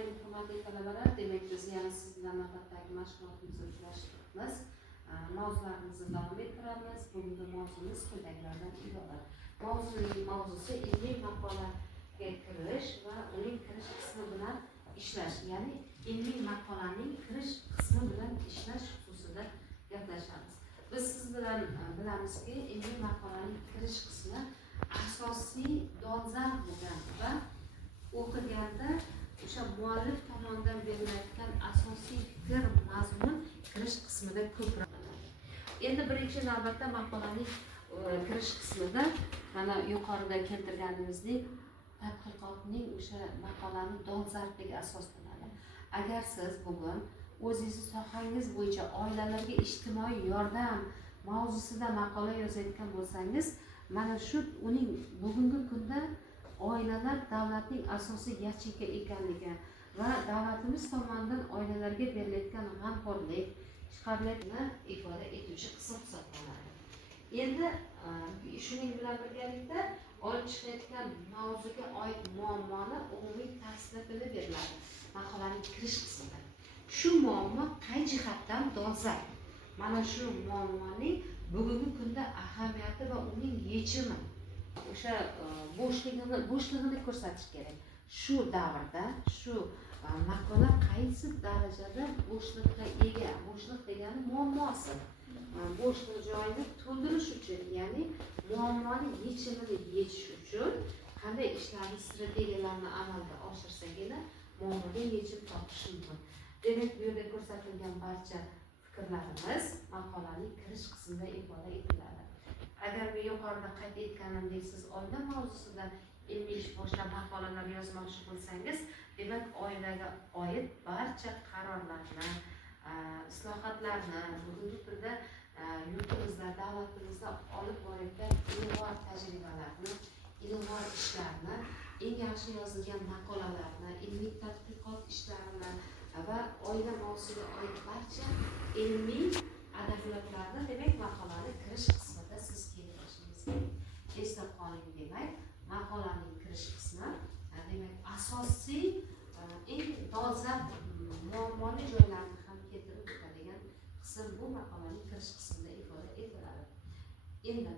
Assalomu hurmatli talabalar. Demak, biz yana siz bilan navbatdagi mashg'ulotimizni o'tkazamiz. Mavzularimizni davom ettiramiz. Bugungi mavzumiz quyidagilardan iborat. Mavzusi ilmiy maqolaga kirish va uning kirish qismi bilan ishlash, ya'ni ilmiy maqolaning kirish qismi bilan ishlash xususida gaplashamiz. Biz siz bilan bilamizki, ilmiy maqolaning kirish qismi asosiy dolzarb bo'lgan va o'qiganda o'sha muallif tomonidan berilayotgan asosiy fikr, mazmun kirish qismida ko'proq. Endi birinchi navbatda maqolaning kirish qismida mana yuqorida keltirganimizdek tadqiqotning o'sha maqolani dolzarbligi asoslanadi. Agar siz bugun o'zingiz sohangiz bo'yicha oilalarga ijtimoiy yordam mavzusida maqola yozayotgan bo'lsangiz, mana shu uning bugungi kunda oilalar davlatning asosiy yacheka ekanligi va davlatimiz tomonidan oilalarga berilayotgan g'amxo'rlik, chiqarilayotgan ifoda etuvchi qism hisoblanadi. Endi shuning bilan birgalikda olib chiqilayotgan mavzuga oid muammoni umumiy tafsilotida beriladi maqolaning kirish qismida. Shu muammo qay jihatdan dolzarb? Mana shu muammoning bugungi kunda ahamiyati va uning yechimi o'sha bo'shlig'ini ko'rsatish kerak. Shu davrda shu maqola qaysi darajada bo'shliqqa ega? Bo'shliq degani muammosi. Bo'shliq joyini to'ldirish uchun, ya'ni muammoni yechimini yechish uchun qanday ishlarni, strategiyalarni amalga oshirsagina muammoga yechim topish mumkin. Demak, bu yerda ko'rsatilgan barcha fikrlarimiz maqolaning kirish qismida ifoda etiladi. Agar bu yuqorida qayd etganimdek siz oila mavzusidan ilmiy ish boshlab maqolalar yozmoqchi bo'lsangiz, demak oilaga oid barcha qarorlarni, islohotlarni, bugungi kunda yurtimizda, davlatimizda olib borayotgan ilg'or tajribalarni, ilg'or ishlarni, eng yaxshi yozilgan maqolalarni, ilmiy tadqiqot ishlarini va oila mavzusiga oid barcha ilmiy adabiyotlarni demak maqolani kirish qismida siz keltirishingiz kerak. Eslab qoling, demak maqolaning kirish qismi demak asosiy eng dolzarb muammoli joylarni ham keltirib o'tadigan qism bu maqolaning kirish qismida ifoda etiladi. Endi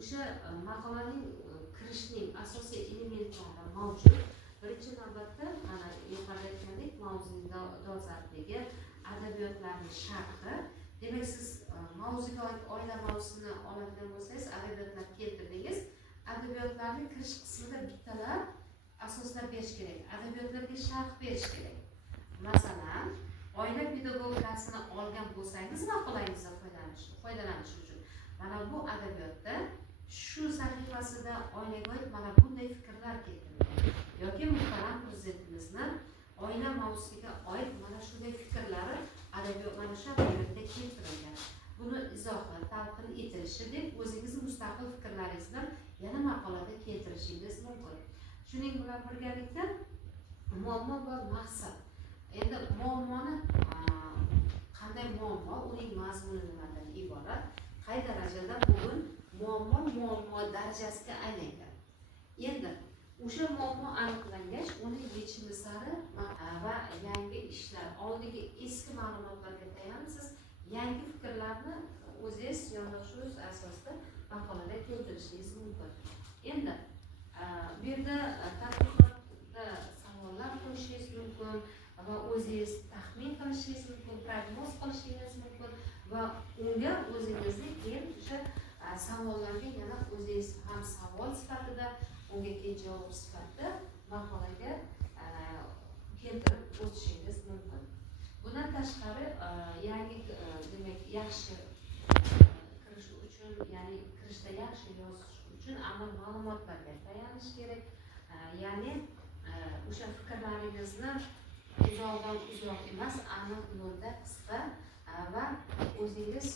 o'sha maqolaning kirishning asosiy elementlari mavjud. Birinchi navbatda mana yuqorida aytgandek mavzuning dolzarbligi, adabiyotlarning sharhi. Demak, siz mavzuga oid oila mavzusini oladigan bo'lsangiz, adabiyotlar keltirdingiz. Adabiyotlarning kirish qismida bittalar asoslab berish kerak. Adabiyotlarga sharh berish kerak. Masalan, oila pedagogikasini olgan bo'lsangiz, maqolangizda foydalanish uchun mana bu adabiyotda shu sahifasida oilaga oid mana bunday fikrlar keltirilgan yoki muhtaram prezidentimizni oila mavzusiga oid mana shunday fikrlari adabiyot mana shu adabiyotda keltirilgan. Buni izohi, talqin etilishi deb o'zingizni mustaqil fikrlaringiz bilan yana maqolada keltirishingiz mumkin. Shuning bilan birgalikda muammo va maqsad. Endi muammoni qanday muammo, uning mazmuni nimadan iborat, qay darajada bugun muammo darajasiga aylangan. Endi o'sha muammo aniqlangach, uni yechimi sari va yangi ishlar, oldingi eski ma'lumotlarga tayanib siz yangi fikrlarni o'zingiz yondoshuv asosida maqolada keltirishingiz mumkin. Endi bu yerda tadqiqotda savollar qo'yishingiz mumkin va o'zingiz taxmin qilishingiz mumkin, prognoz qilishingiz mumkin va unga o'zingizni keyin o'sha savollarga yana o'zingiz ham savol sifatida, unga keyin javob sifatida maqolaga keltirib o'tishingiz mumkin. Bundan tashqari yangi demak yaxshi kirish uchun, ya'ni kirishda yaxshi yozish uchun aniq ma'lumotlarga tayanish kerak. Ya'ni o'sha fikrlaringizni uzoqdan uzoq emas, aniq yo'lda qisqa va o'zingiz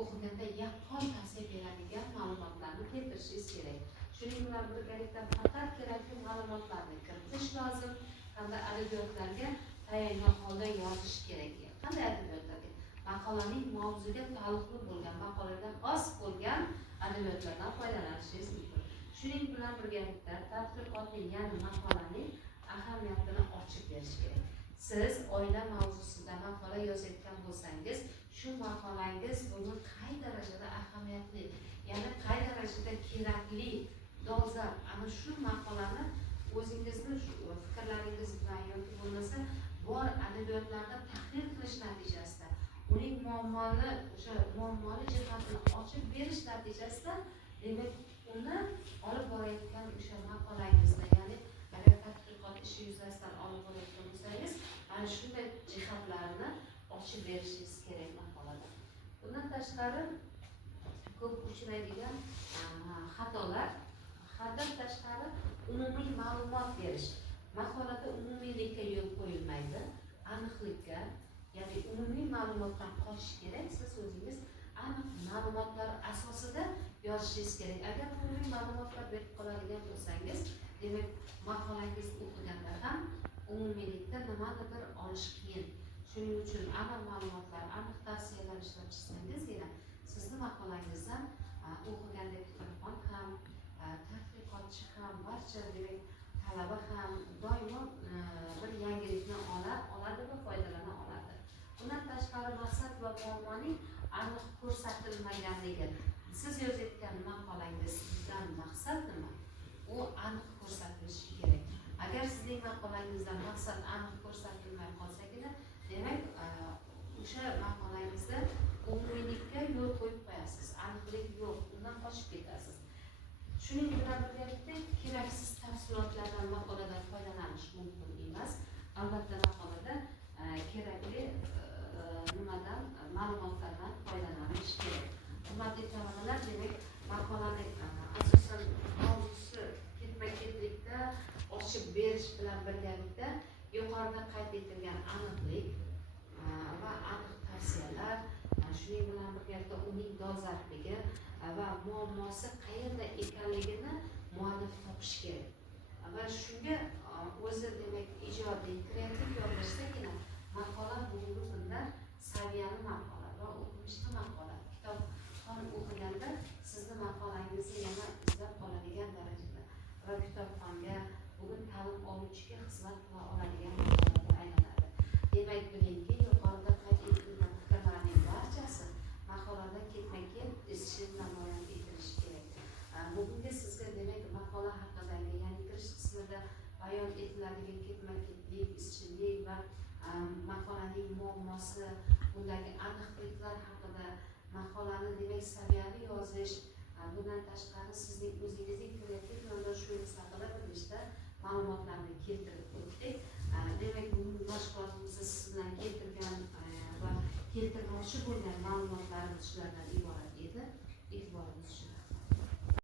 o'qiganda yaqqol tavsiya beradigan ma'lumotlarni keltirishingiz kerak. Shuning bilan birgalikda faqat kerakli ma'lumotlarni kiritish lozim. Qanday adabiyotlarga tayangan holda yozish kerak. Qanday adabiyotlarga? Maqolaning mavzuga taalluqli bo'lgan, maqolaga xos bo'lgan adabiyotlardan foydalanishingiz mumkin. Shuning bilan birgalikda tadqiqotning, ya'ni maqolaning ahamiyatini ochib berish kerak. Siz oila mavzusida maqola yozayotgan bo'lsangiz, shu maqolangiz bugun qay darajada ahamiyatli, ya'ni qay darajada kerakli, dolzarb, ana shu maqolani o'zingizni fikrlaringiz bilan yoki bo'lmasa bor adabiyotlarda tahlil qilish natijasida uning muammoli jihatini ochib berish natijasida, demak uni olib borayotgan o'sha maqolangizda, ya'ni agar tadqiqot ishi yuzasidan olib borayotgan bo'lsangiz, ana shunday jihatlarini ochib berishingiz kerak maqolada. Bundan tashqari ko'p uchraydigan xatolar, haddan tashqari umumiy ma'lumot berish. Maqolada umumiylikka yo'l qo'yilmaydi, aniqlikka, ya'ni umumiy ma'lumotdan qochish kerak. Siz o'zingiz aniq ma'lumotlar asosida yozishingiz kerak. Agar umumiy ma'lumotlar berib qoladigan bo'lsangiz, demak maqolangizni o'qiganda ham umumiylikda nimanidir olish qiyin. Shuning uchun aniq ma'lumotlar, aniq tavsiyalar ishlab chiqsangizgina sizni maqolangizdan o'qiganda kitobxon ham, tadqiqotchi ham, barcha demak talaba ham doimo bir yangilikni oladi va foydalana oladi. Bundan tashqari maqsad va muammoning aniq ko'rsatilmaganligi. Siz yozayotgan maqolangizdan maqsad nima? U aniq ko'rsatilishi kerak. Agar sizning maqolangizdan maqsad aniq ko'rsatilmay qolsagina, demak o'sha maqolangizda umumiylikka yo'l qo'yib qo'yasiz. Aniqlik yo'q, undan qochib ketasiz. Shuning bilan birgalikda keraksiz tafsilotlardan maqoladan foydalanish mumkin emas. Albatta maqolada kerakli ma'lumotlardan foydalanish kerak. Hurmatli talabalar, demak maqolani asosan mavzusi ketma-ketlikda ochib berish bilan birgalikda yuqorida qayd etilgan aniqlik va aniq tavsiyalar, shuning bilan birgalikda uning dolzarbligi va muammosi qayerda ekanligini muallif topish kerak. Va shunga o'zi demak ijodiy, kreativ yondashsagina maqola bugungi kunda saviyali maqola va o'qimishli maqola. Kitobxon o'qiganda sizni maqolangizni yana izlab qoladigan darajada va kitobxonga, bugun ta'lim oluvchiga xizmat qila oladigan maqolaga aylanadi. Demak, bilingki, yuqorida qayd etilgan fikrlarning barchasi maqolada ketma-ket izchil namoyon etilishi kerak. Bugungi sizga demak maqola haqidagi, ya'ni kirish qismida bayon etiladigan ketma-ketlik, izchillik va maqolaning muammosi, bundagi aniqliklar haqida, maqolani demak saviyali yozish, bundan tashqari sizning o'zingizning kreativ yondashuvingiz haqida bilishda ma'lumotlarni keltirib o'tdik. Demak, bugungi mashg'ulotimizda siz bilan keltirgan va keltirmoqchi bo'lgan ma'lumotlarimiz shulardan